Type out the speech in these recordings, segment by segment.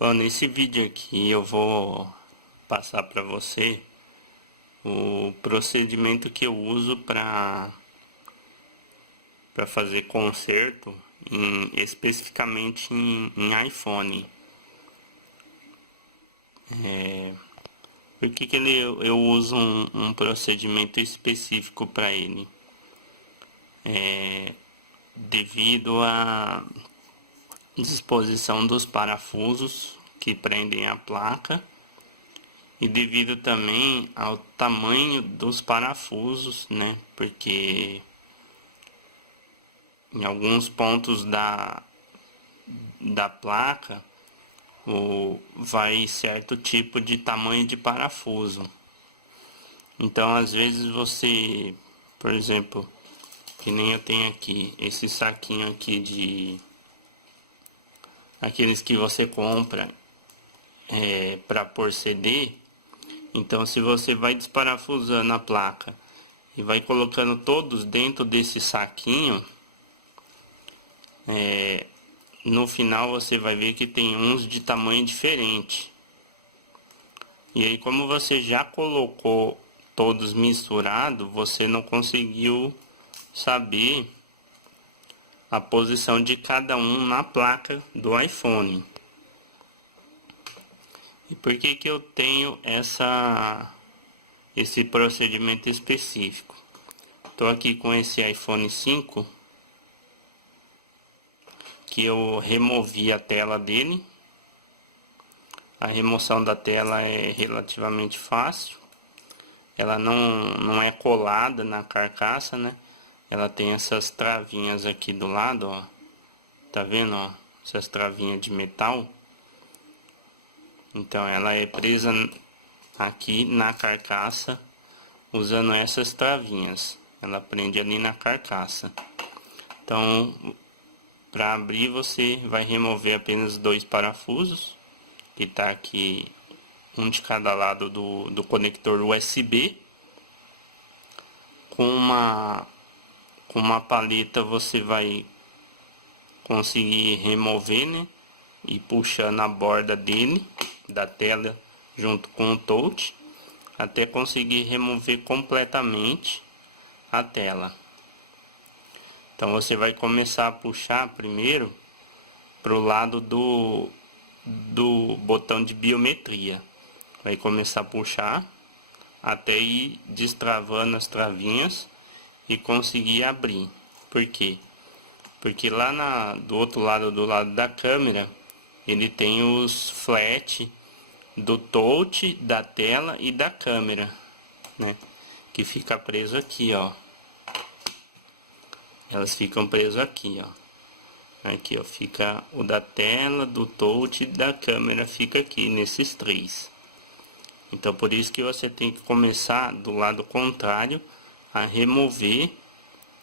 Bom, nesse vídeo aqui eu vou passar para você o procedimento que eu uso para fazer conserto especificamente em iPhone. Por que que eu uso um procedimento específico para ele? Devido à disposição dos parafusos que prendem a placa e devido também ao tamanho dos parafusos, né? Porque em alguns pontos da placa vai certo tipo de tamanho de parafuso. Então às vezes você, por exemplo, que nem eu tenho aqui, esse saquinho aqui de aqueles que você compra para pôr CD. Então se você vai desparafusando a placa e vai colocando todos dentro desse saquinho, no final você vai ver que tem uns de tamanho diferente. E aí, como você já colocou todos misturados, você não conseguiu saber a posição de cada um na placa do iPhone. E por que que eu tenho esse procedimento específico? Estou aqui com esse iPhone 5 que eu removi a tela dele. A remoção da tela é relativamente fácil. Ela não é colada na carcaça, né? Ela tem essas travinhas aqui do lado, ó. Tá vendo, ó? Essas travinhas de metal. Então ela é presa aqui na carcaça usando essas travinhas. Ela prende ali na carcaça. Então, para abrir você vai remover apenas dois parafusos, que tá aqui um de cada lado do conector USB. Com uma paleta você vai conseguir remover, né? E puxando a borda dele, da tela, junto com o touch, até conseguir remover completamente a tela. Então você vai começar a puxar primeiro pro lado do botão de biometria. Vai começar a puxar até ir destravando as travinhas e conseguir abrir. Por quê? Porque lá do outro lado, do lado da câmera, ele tem os flat do touch, da tela e da câmera, né? Que fica preso aqui, ó. Elas ficam presas aqui, ó. Aqui, ó, fica o da tela, do touch e da câmera, fica aqui nesses três. Então por isso que você tem que começar do lado contrário a remover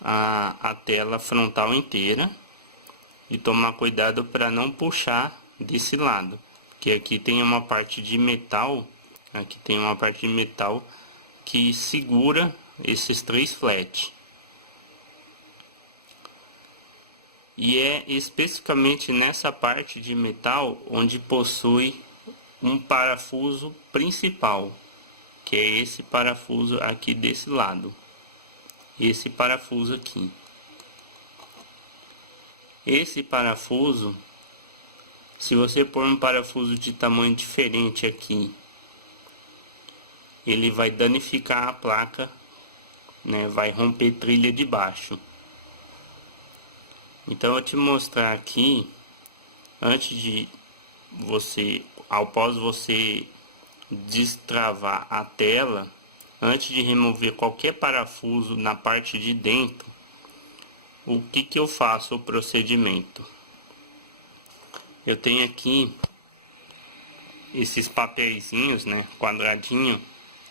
a tela frontal inteira e tomar cuidado para não puxar desse lado, porque aqui tem uma parte de metal, que segura esses três flat. E é especificamente nessa parte de metal onde possui um parafuso principal, que é esse parafuso aqui desse lado. Esse parafuso aqui. Esse parafuso, se você pôr um parafuso de tamanho diferente aqui, ele vai danificar a placa, né? Vai romper trilha de baixo. Então eu vou te mostrar aqui, antes de após você destravar a tela, antes de remover qualquer parafuso na parte de dentro, o que que eu faço o procedimento? Eu tenho aqui esses papeizinhos, né, quadradinho,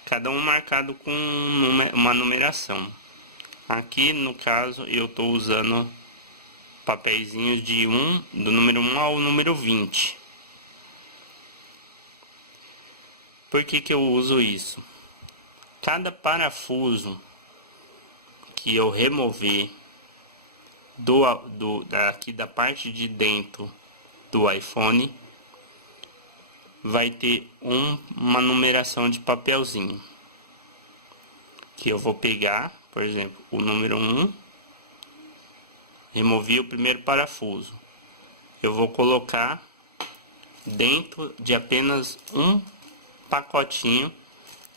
cada um marcado com uma numeração. Aqui no caso eu estou usando papeizinhos do número 1 ao número 20. Por que que eu uso isso? Cada parafuso que eu remover aqui da parte de dentro do iPhone, vai ter uma numeração de papelzinho. Que eu vou pegar, por exemplo, o número 1, removi o primeiro parafuso. Eu vou colocar dentro de apenas um pacotinho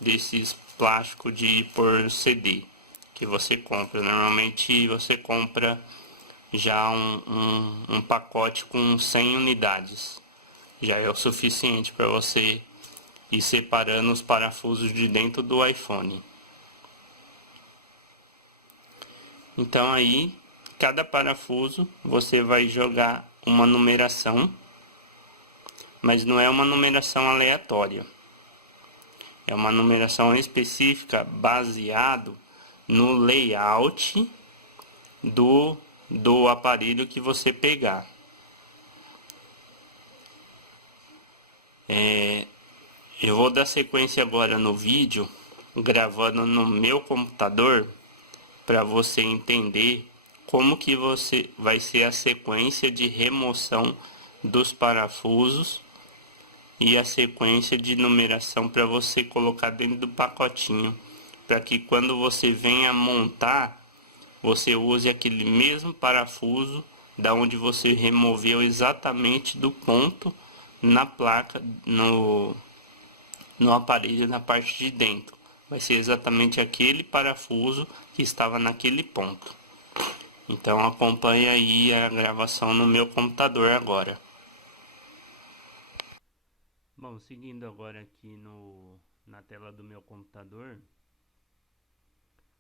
desses plásticos de por CD que você compra. Normalmente você compra já um pacote com 100 unidades. Já é o suficiente para você ir separando os parafusos de dentro do iPhone. Então aí, cada parafuso você vai jogar uma numeração, mas não é uma numeração aleatória. É uma numeração específica baseado no layout do aparelho que você pegar. Eu vou dar sequência agora no vídeo, gravando no meu computador, para você entender como que vai ser a sequência de remoção dos parafusos e a sequência de numeração para você colocar dentro do pacotinho, para que quando você venha montar, você use aquele mesmo parafuso da onde você removeu exatamente do ponto na placa, no aparelho, na parte de dentro. Vai ser exatamente aquele parafuso que estava naquele ponto. Então acompanhe aí a gravação no meu computador agora. Bom, seguindo agora aqui na tela do meu computador,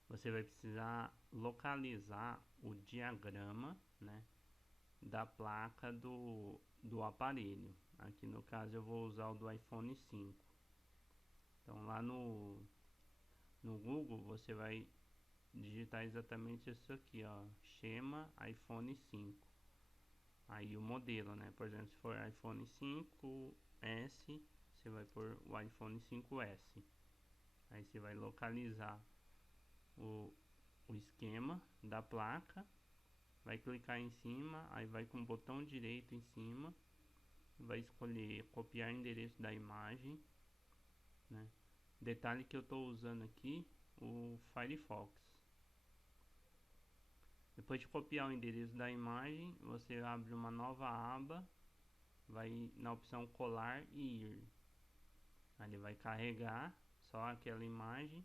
você vai precisar localizar o diagrama, né, da placa do aparelho. Aqui no caso eu vou usar o do iPhone 5. Então lá no Google você vai digitar exatamente isso aqui, ó, Schema iPhone 5. Aí o modelo, né? Por exemplo, se for iPhone 5S, você vai pôr o iPhone 5S. Aí você vai localizar o esquema da placa, vai clicar em cima, aí vai com o botão direito em cima, vai escolher copiar endereço da imagem, né? Detalhe que eu estou usando aqui o Firefox. Depois de copiar o endereço da imagem, você abre uma nova aba, vai na opção colar e ir. Aí ele vai carregar só aquela imagem.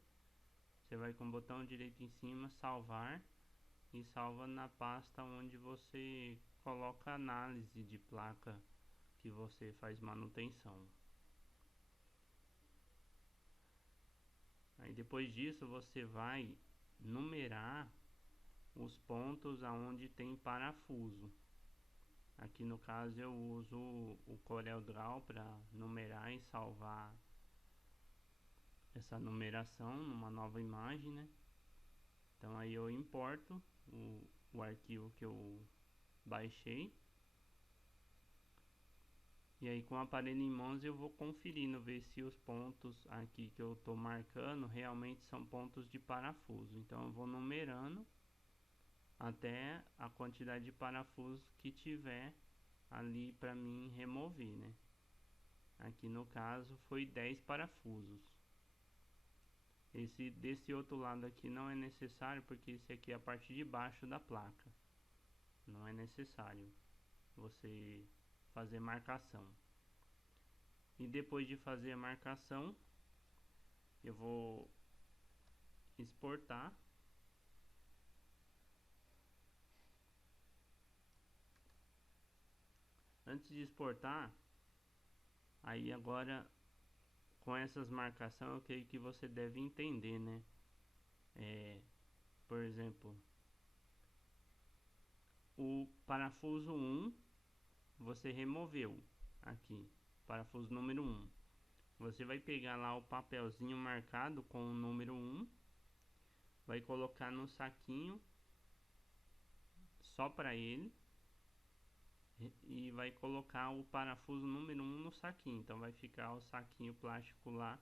Você vai com o botão direito em cima, salvar, e salva na pasta onde você coloca a análise de placa que você faz manutenção. Aí depois disso você vai numerar os pontos aonde tem parafuso. Aqui no caso eu uso o CorelDRAW para numerar e salvar essa numeração numa nova imagem, né? Então aí eu importo o arquivo que eu baixei. E aí com o aparelho em mãos eu vou conferindo, ver se os pontos aqui que eu estou marcando realmente são pontos de parafuso. Então eu vou numerando até a quantidade de parafusos que tiver ali para mim remover, né? Aqui no caso foi 10 parafusos. Desse outro lado aqui não é necessário, porque esse aqui é a parte de baixo da placa. Não é necessário você fazer marcação. E depois de fazer a marcação, eu vou exportar. Antes de exportar, aí agora com essas marcações eu creio que você deve entender, né? Por exemplo, o parafuso 1 você removeu aqui, parafuso número 1. Você vai pegar lá o papelzinho marcado com o número 1, vai colocar no saquinho só para ele e vai colocar o parafuso número 1 no saquinho. Então vai ficar o saquinho plástico lá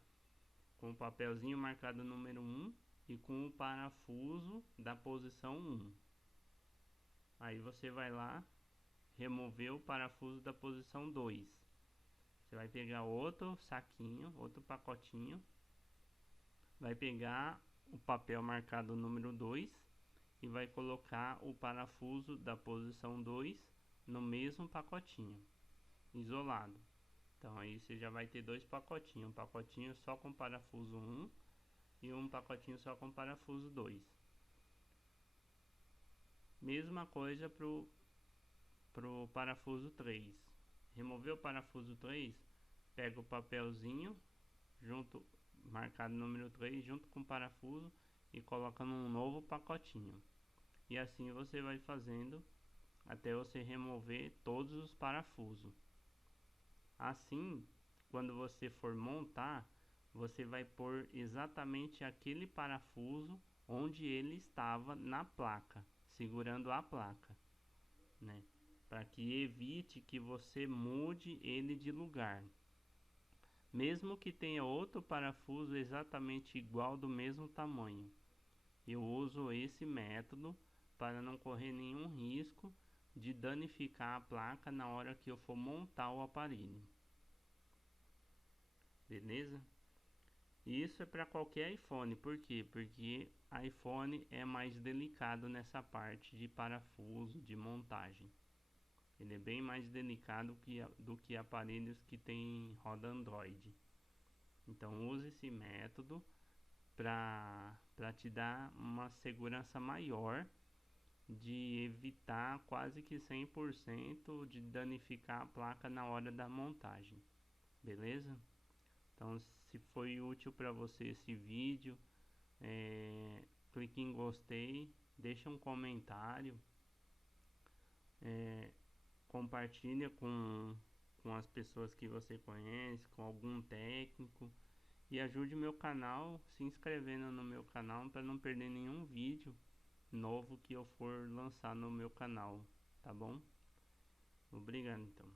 com o papelzinho marcado número 1 e com o parafuso da posição 1. Aí você vai lá, remover o parafuso da posição 2. Você vai pegar outro saquinho, outro pacotinho, vai pegar o papel marcado número 2 e vai colocar o parafuso da posição 2 no mesmo pacotinho, isolado. Então aí você já vai ter dois pacotinhos, um pacotinho só com parafuso 1 e um pacotinho só com parafuso 2. Mesma coisa pro parafuso 3. Remover o parafuso 3, pega o papelzinho junto, marcado número 3, junto com o parafuso e coloca num novo pacotinho. E assim você vai fazendo até você remover todos os parafusos. Assim, quando você for montar, você vai pôr exatamente aquele parafuso onde ele estava na placa, segurando a placa, né? Para que evite que você mude ele de lugar. Mesmo que tenha outro parafuso exatamente igual, do mesmo tamanho. Eu uso esse método para não correr nenhum risco de danificar a placa na hora que eu for montar o aparelho. Beleza? Isso é para qualquer iPhone. Por quê? Porque iPhone é mais delicado nessa parte de parafuso, de montagem. Ele é bem mais delicado do que aparelhos que tem roda Android. Então use esse método para te dar uma segurança maior de evitar quase que 100% de danificar a placa na hora da montagem. Beleza? Então, se foi útil para você esse vídeo, clique em gostei, deixa um comentário, compartilha com as pessoas que você conhece, com algum técnico, e ajude meu canal se inscrevendo no meu canal para não perder nenhum vídeo novo que eu for lançar no meu canal, tá bom? Obrigado então.